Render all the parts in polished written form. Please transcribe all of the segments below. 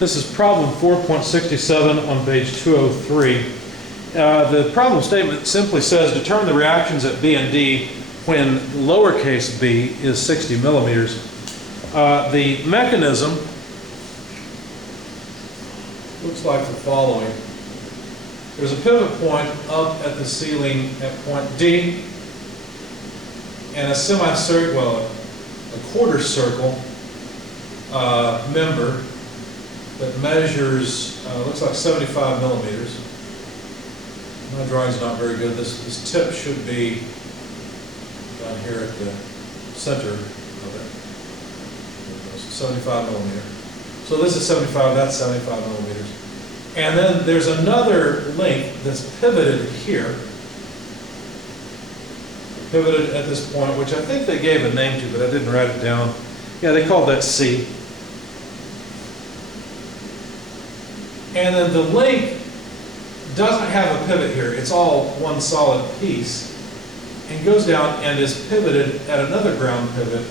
This is problem 4.67 on page 203. The problem statement simply says determine the reactions at B and D when lowercase b is 60 millimeters. The mechanism looks like the following. There's a pivot point up at the ceiling at point D and a semicircle, well, a quarter circle member that measures, looks like 75 millimeters. My drawing's not very good. This tip should be down here at the center of it. 75 millimeter. So this is 75, that's 75 millimeters. And then there's another link that's pivoted here. Pivoted at this point, which I think they gave a name to, but I didn't write it down. Yeah, they called that C. And then the link doesn't have a pivot here. It's all one solid piece and goes down and is pivoted at another ground pivot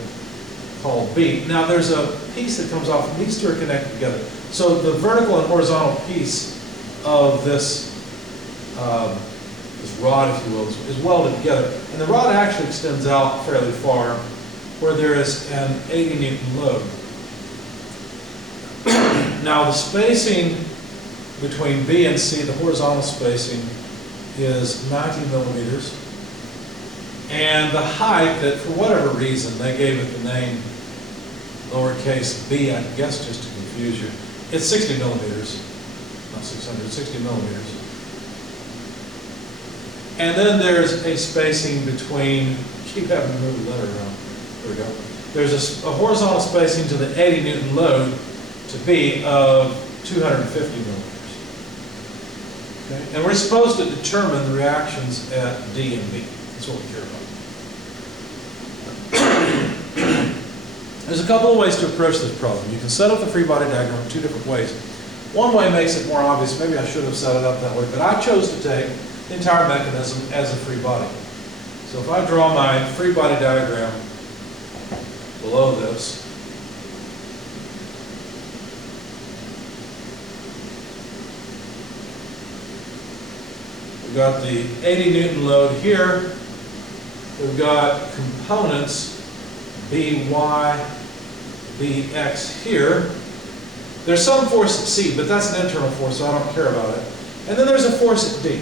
called B. Now there's a piece that comes off, and these two are connected together. So the vertical and horizontal piece of this, this rod, if you will, is welded together. And the rod actually extends out fairly far where there is an 80 Newton load. Now the spacing between B and C, the horizontal spacing, is 90 millimeters. And the height, that for whatever reason, they gave it the name lowercase b, I guess just to confuse you. It's 60 millimeters, not 600, 60 millimeters. And then there's a spacing between, keep having to move the letter around. There we go. There's a horizontal spacing to the 80 Newton load to B of 250 millimeters. Okay? And we're supposed to determine the reactions at D and B. That's what we care about. There's a couple of ways to approach this problem. You can set up the free body diagram in two different ways. One way makes it more obvious. Maybe I should have set it up that way, but I chose to take the entire mechanism as a free body. So if I draw my free body diagram below this, we've got the 80 Newton load here. We've got components By, Bx here. There's some force at C, but that's an internal force, so I don't care about it. And then there's a force at D.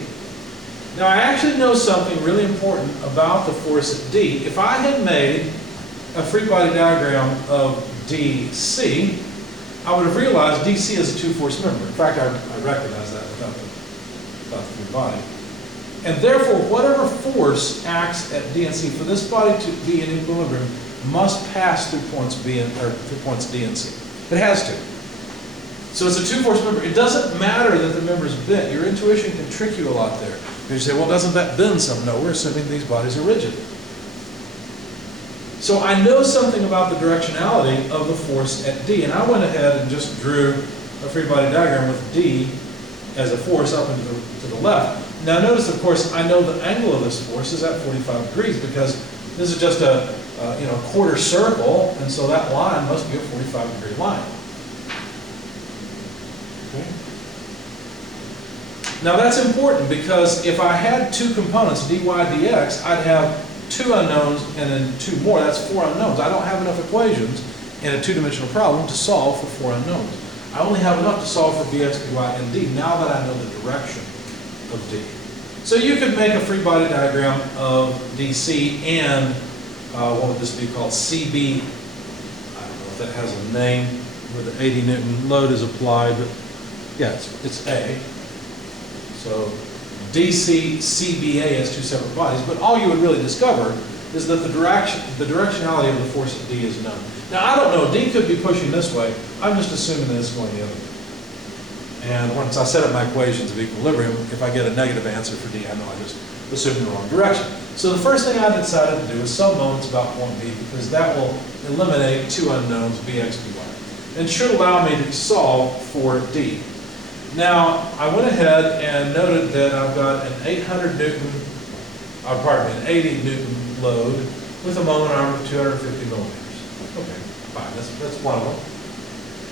Now I actually know something really important about the force at D. If I had made a free body diagram of DC, I would have realized DC is a two-force member. In fact, I recognize that without the free body. And therefore, whatever force acts at D and C, for this body to be in equilibrium, must pass through points B and or through points D and C. It has to. So it's a two-force member. It doesn't matter that the member's bent. Your intuition can trick you a lot there. You say, well, doesn't that bend some? No, we're assuming these bodies are rigid. So I know something about the directionality of the force at D, and I went ahead and just drew a free body diagram with D as a force up and to the left. Now notice, of course, I know the angle of this force is at 45 degrees because this is just a quarter circle, and so that line must be a 45-degree line. Okay. Now that's important because if I had two components, dy, dx, I'd have two unknowns and then two more. That's four unknowns. I don't have enough equations in a two-dimensional problem to solve for four unknowns. I only have enough to solve for bx, by, and d now that I know the direction of D. So you could make a free body diagram of DC and what would this be called? CB. I don't know if that has a name where the 80 Newton load is applied, but yeah, it's A. So DC, CBA as two separate bodies, but all you would really discover is that the directionality of the force at D is known. Now I don't know, D could be pushing this way. I'm just assuming that it's going the other way. And once I set up my equations of equilibrium, if I get a negative answer for D, I know I just assumed the wrong direction. So the first thing I decided to do is sum moments about point B, because that will eliminate two unknowns, Bx, By, and should allow me to solve for D. Now, I went ahead and noted that I've got an 800 Newton, an 80 Newton load with a moment arm of 250 millimeters. Okay, fine, that's one of them.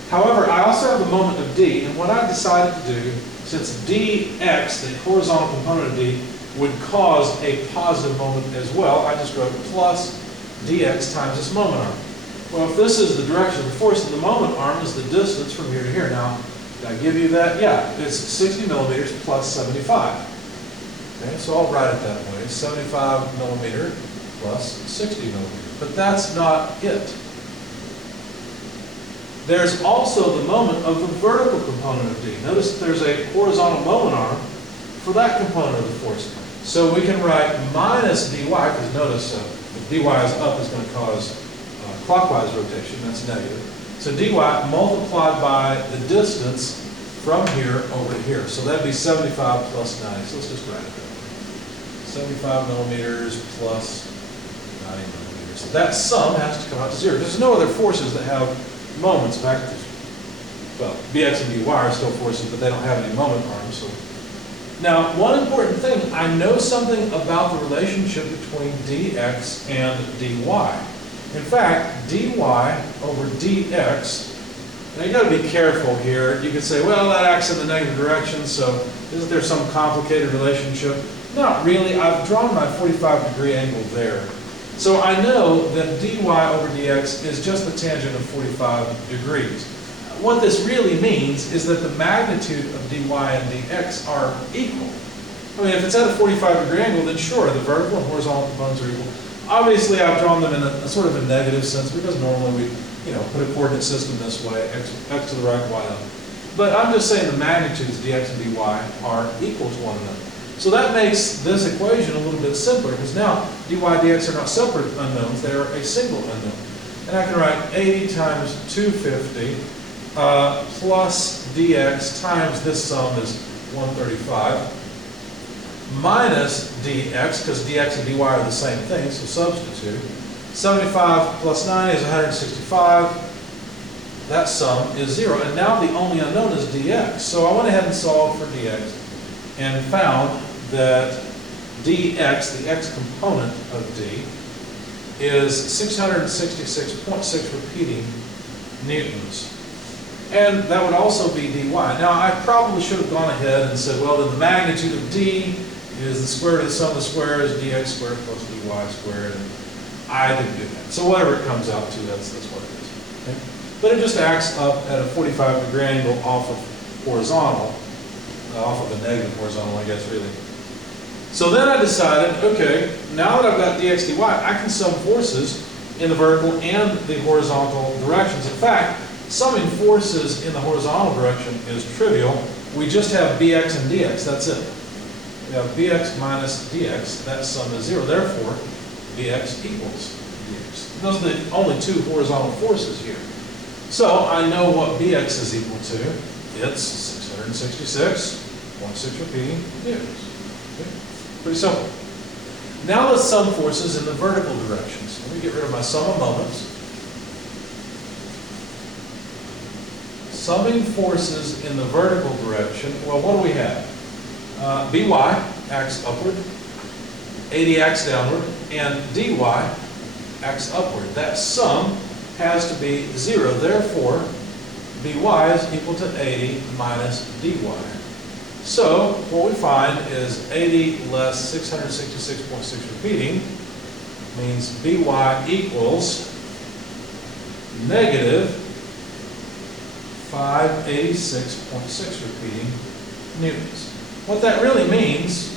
However, I also have a moment of d, and what I decided to do, since dx, the horizontal component of d, would cause a positive moment as well, I just wrote plus dx times this moment arm. Well, if this is the direction of the force, then the moment arm is the distance from here to here. Now, did I give you that? Yeah, it's 60 millimeters plus 75. Okay, so I'll write it that way, 75 millimeter plus 60 millimeter. But that's not it. There's also the moment of the vertical component of d. Notice that there's a horizontal moment arm for that component of the force. So we can write minus dy, because notice if dy is up, it's going to cause clockwise rotation, that's negative. So dy multiplied by the distance from here over to here. So that'd be 75 plus 90. So let's just write it that way. 75 millimeters plus 90 millimeters. So that sum has to come out to 0. There's no other forces that have moments back to, well, bx and dy are still forces, but they don't have any moment arms. So now, one important thing, I know something about the relationship between dx and dy. In fact, dy over dx, now you got to be careful here. You could say, well, that acts in the negative direction, so isn't there some complicated relationship? Not really. I've drawn my 45-degree angle there. So I know that dy over dx is just the tangent of 45 degrees. What this really means is that the magnitude of dy and dx are equal. I mean, if it's at a 45-degree angle, then sure, the vertical and horizontal components are equal. Obviously, I've drawn them in a sort of a negative sense, because normally we, put a coordinate system this way, x to the right, y up. But I'm just saying the magnitudes dx and dy are equal to one another. So that makes this equation a little bit simpler, because now dy, dx are not separate unknowns, they are a single unknown. And I can write 80 times 250 plus dx times this sum is 135 minus dx, because dx and dy are the same thing, so substitute. 75 plus 9 is 165. That sum is 0. And now the only unknown is dx. So I went ahead and solved for dx and found that dx, the x component of d, is 666.6 repeating newtons. And that would also be dy. Now, I probably should have gone ahead and said, well, then the magnitude of d is the square root of the sum of the squares, dx squared plus dy squared. And I didn't do that. So whatever it comes out to, that's what it is. Okay? But it just acts up at a 45-degree angle off of horizontal, off of a negative horizontal, I guess, really. So then I decided, okay, now that I've got dx, dy, I can sum forces in the vertical and the horizontal directions. In fact, summing forces in the horizontal direction is trivial. We just have bx and dx, that's it. We have bx minus dx, that sum is 0. Therefore, bx equals dx. Those are the only two horizontal forces here. So I know what bx is equal to. It's 666.6 repeating newtons. Okay? Pretty simple. Now let's sum forces in the vertical directions. Let me get rid of my sum of moments. Summing forces in the vertical direction, well, what do we have? By acts upward, 80 acts downward, and dy acts upward. That sum has to be 0. Therefore, by is equal to 80 minus dy. So what we find is 80 less 666.6 repeating means by equals negative 586.6 repeating newtons. What that really means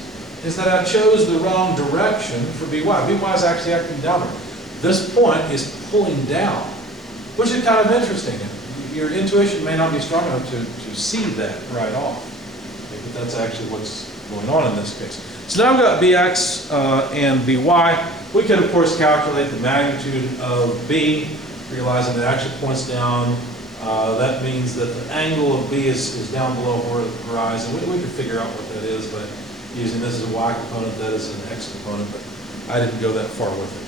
is that I chose the wrong direction for by. By is actually acting downward. This point is pulling down, which is kind of interesting. Your intuition may not be strong enough to see that right off. Okay, but that's actually what's going on in this case. So now I've got bx and by. We could, of course, calculate the magnitude of b, realizing that it actually points down. That means that the angle of B is down below the horizon. We could figure out what that is, but using this as a y component, that is an x component, but I didn't go that far with it.